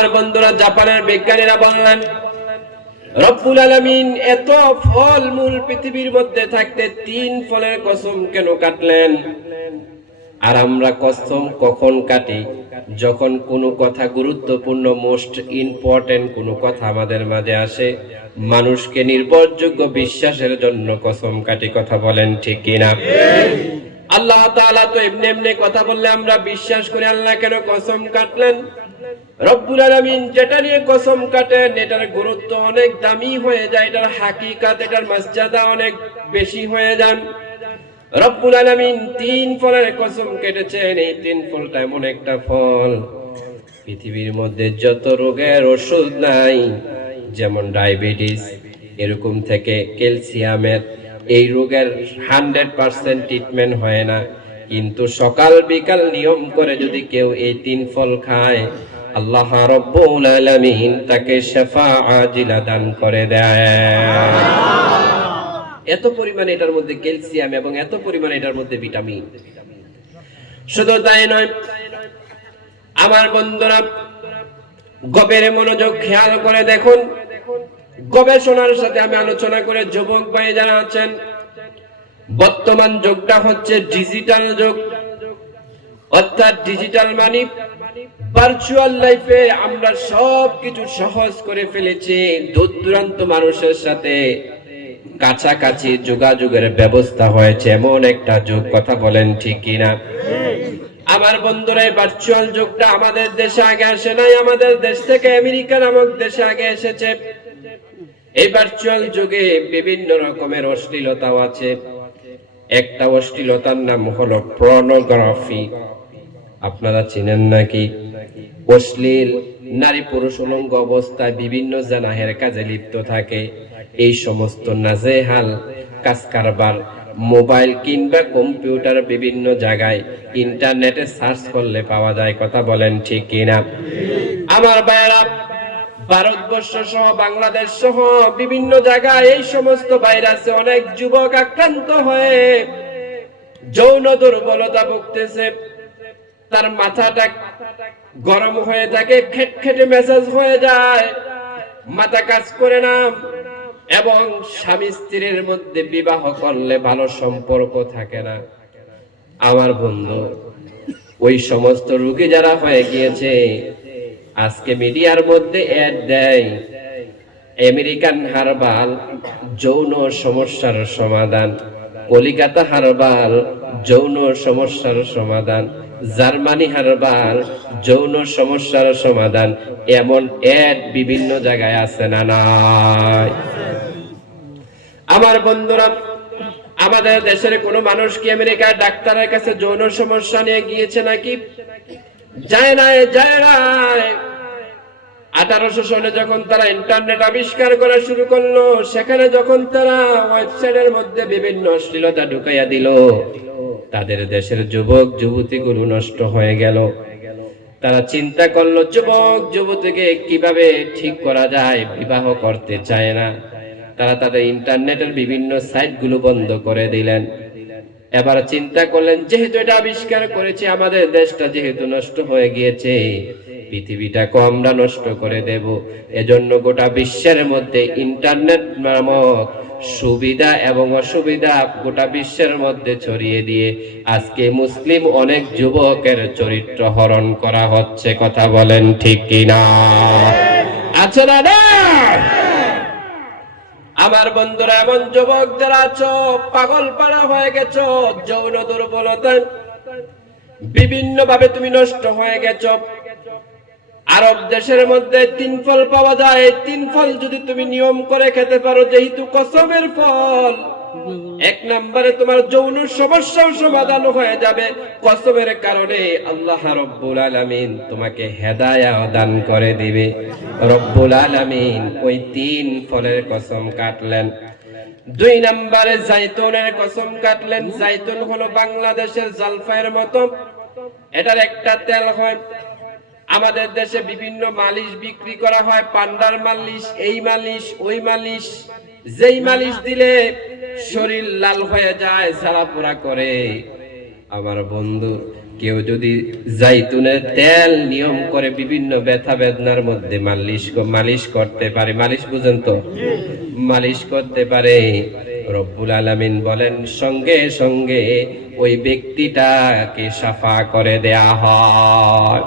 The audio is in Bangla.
আমার বন্ধুরা, জাপানের বিজ্ঞানীরা বললেন, রব্বুল আলামিন এত ফল মূল পৃথিবীর মধ্যে থাকতে তিন ফলের কসম কেন কাটলেন? আর আমরা কসম কখন কাটি? যখন কোনো কথা গুরুত্বপূর্ণ মোস্ট ইম্পর্টেন্ট কোনো কথা আমাদের মাঝে আসে, মানুষকে নির্ভরযোগ্য বিশ্বাসের জন্য কসম কাটি কথা বলেন, ঠিক কিনা আল্লাহ তো এমনি এমনি কথা বললে আমরা বিশ্বাস করি, আল্লাহ কেন কসম কাটলেন? রব্বুল আলামিন যেটা নিয়ে কসম কাটেন এটার গুরুত্ব অনেক দামি হয়ে যায়, এটার হাকিকাত, এটার মর্যাদা অনেক বেশি হয়ে যান। রব্বুল আলামিন তিন ফলের কসম কেটেছেন, এই তিন ফলটা এমন একটা ফল। পৃথিবীর মধ্যে যত রোগের ওষুধ নাই, যেমন ডায়াবেটিস, এরকম থেকে ক্যালসিয়ামের এই রোগের হান্ড্রেড পার্সেন্ট ট্রিটমেন্ট হয় না। কিন্তু সকাল বিকাল নিয়ম করে যদি কেউ এই তিন ফল খায় আল্লাহ রব্বুল আলামিন তাকে শেফা আজিলা দান করে দেয়। এত পরিমাণে এটার মধ্যে ক্যালসিয়াম এবং এত পরিমাণে এটার মধ্যে ভিটামিন। শুধু তাই নয়, আমার বন্ধুরা গবের মনোযোগ খেয়াল করে দেখুন। গবেষণার সাথে আমি আলোচনা করে যুবক ভাই যারা আছেন, বর্তমান যুগটা হচ্ছে ডিজিটাল যুগ। অর্থাৎ ডিজিটাল মানে ভার্চুয়াল লাইফে আমরা সব কিছু সহজ করে ফেলেছি দূর দূরান্ত মানুষের সাথে। কাছাকাছি যোগাযোগের ব্যবস্থা হয়েছে, এমন একটা যুগ কথা বলেন ঠিক কিনা? আমার বন্ধুরা ভার্চুয়াল যুগটা আমাদের দেশে আগে আসে নাই, আমাদের দেশ থেকে আমেরিকা নামক দেশে আগে এসেছে। এই ভার্চুয়াল যুগে বিভিন্ন রকমের অশ্লীলতাও আছে। একটা অশ্লীলতার নাম হলো প্রনোগ্রাফি আপনারা চিনেন নাকি? অশ্লীল নারী পুরুষ উলঙ্গ অবস্থায় বিভিন্ন জানাহের কাজে লিপ্ত থাকে। এই সমস্ত নাজেহাল কাজ কারবার মোবাইল কিংবা কম্পিউটার বিভিন্ন জায়গায় ইন্টারনেটে সার্চ করলে পাওয়া যায়, কথা বলেন ঠিক কিনা? আমার ভাইয়েরা, ভারতবর্ষ সহ বাংলাদেশ সহ বিভিন্ন জায়গায় এই সমস্ত ভাইরাসে অনেক যুবক আক্রান্ত হয়ে যৌন দুর্বলতা ভুগতেছে। তার মাথাটা গরম হয়ে থাকে খেট খেটে মেসেজ হয়ে যায়। মাথা কাজ করে না। এবং স্বামী স্ত্রীর মধ্যে বিবাহ করলে ভালো সম্পর্ক থাকে না। আমার বন্ধু, ওই সমস্ত রুগী যারা হয়ে গিয়েছে, আজকে মিডিয়ার মধ্যে অ্যাড দেয়, আমেরিকান হারবাল যৌন সমস্যার সমাধান, কলিকাতা হারবাল যৌন সমস্যার সমাধান। জার্মানি হারবার যৌন সমস্যার সমাধান। এমন অ্যাড বিভিন্ন জায়গায় আছে না নাই? আমার বন্ধুরা, আমাদের দেশের কোন মানুষ কি আমেরিকার ডাক্তারের কাছে যৌন সমস্যা নিয়ে গিয়েছে নাকি? যায় না যায় না আঠারোশো সনে যখন তারা ইন্টারনেট আবিষ্কার করা শুরু করল, সেখানে যখন তারা ওয়েবসাইটের মধ্যে বিভিন্ন অশ্লীলতা ঢুকাইয়া দিল তাদের দেশের যুবক যুবতীগুলো নষ্ট হয়ে গেল। তারা চিন্তা করল, যুবক যুবতীকে কীভাবে ঠিক করা যায়? বিবাহ করতে চায় না। তারা তাদের ইন্টারনেটের বিভিন্ন সাইটগুলো বন্ধ করে দিলেন। এবার চিন্তা করলেন, যেহেতু এটা আবিষ্কার করেছে, আমাদের দেশটা যেহেতু নষ্ট হয়ে গিয়েছে পৃথিবীটাকে আমরা নষ্ট করে দেব। এজন্য গোটা বিশ্বের মধ্যে ইন্টারনেট নামক সুবিধা এবং অসুবিধা গোটা বিশ্বের মধ্যে ছড়িয়ে দিয়ে আজকে মুসলিম অনেক যুবকের চরিত্র হরণ করা হচ্ছে, কথা বলেন ঠিক কিনা? আছে না আমার বন্ধুরা, এমন যুবক যারা আছো, পাগল পাড়া হয়ে গেছো, যৌন দুর্বলতা বিভিন্ন ভাবে তুমি নষ্ট হয়ে গেছো। আরব দেশের মধ্যে তিন ফল পাওয়া যায়। তিন ফল যদি তুমি নিয়ম করে খেতে পারো, যেহেতু কসমের ফল। এক নম্বরে তোমার যৌন সমস্যাও সমাধান হয়ে যাবে। কসমের কারণে আল্লাহ রব্বুল আলামিন তোমাকে হেদায়া দান করে দিবে। রব্বুল আলামিন ওই তিন ফলের কসম কাটলেন। দুই নম্বরে জাইতুনের কসম কাটলেন। জাইতুন হলো বাংলাদেশের জলফাইয়ের মতো। এটার একটা তেল হয়। আমাদের দেশে বিভিন্ন মালিশ বিক্রি করা হয়, পান্ডার মালিশ, এই মালিশ, ওই মালিশ। যেই মালিশ দিলে শরীর লাল হয়ে যায় জ্বালা পোড়া করে। আমার বন্ধু, কেউ যদি জাইতুনের তেল নিয়ম করে বিভিন্ন ব্যথা বেদনার মধ্যে মালিশ মালিশ করতে পারে, মালিশ বুঝেন তো? মালিশ করতে পারে। রব্বুল আলামিন বলেন, সঙ্গে সঙ্গে ওই ব্যক্তিটাকে সাফা করে দেয়া হয়।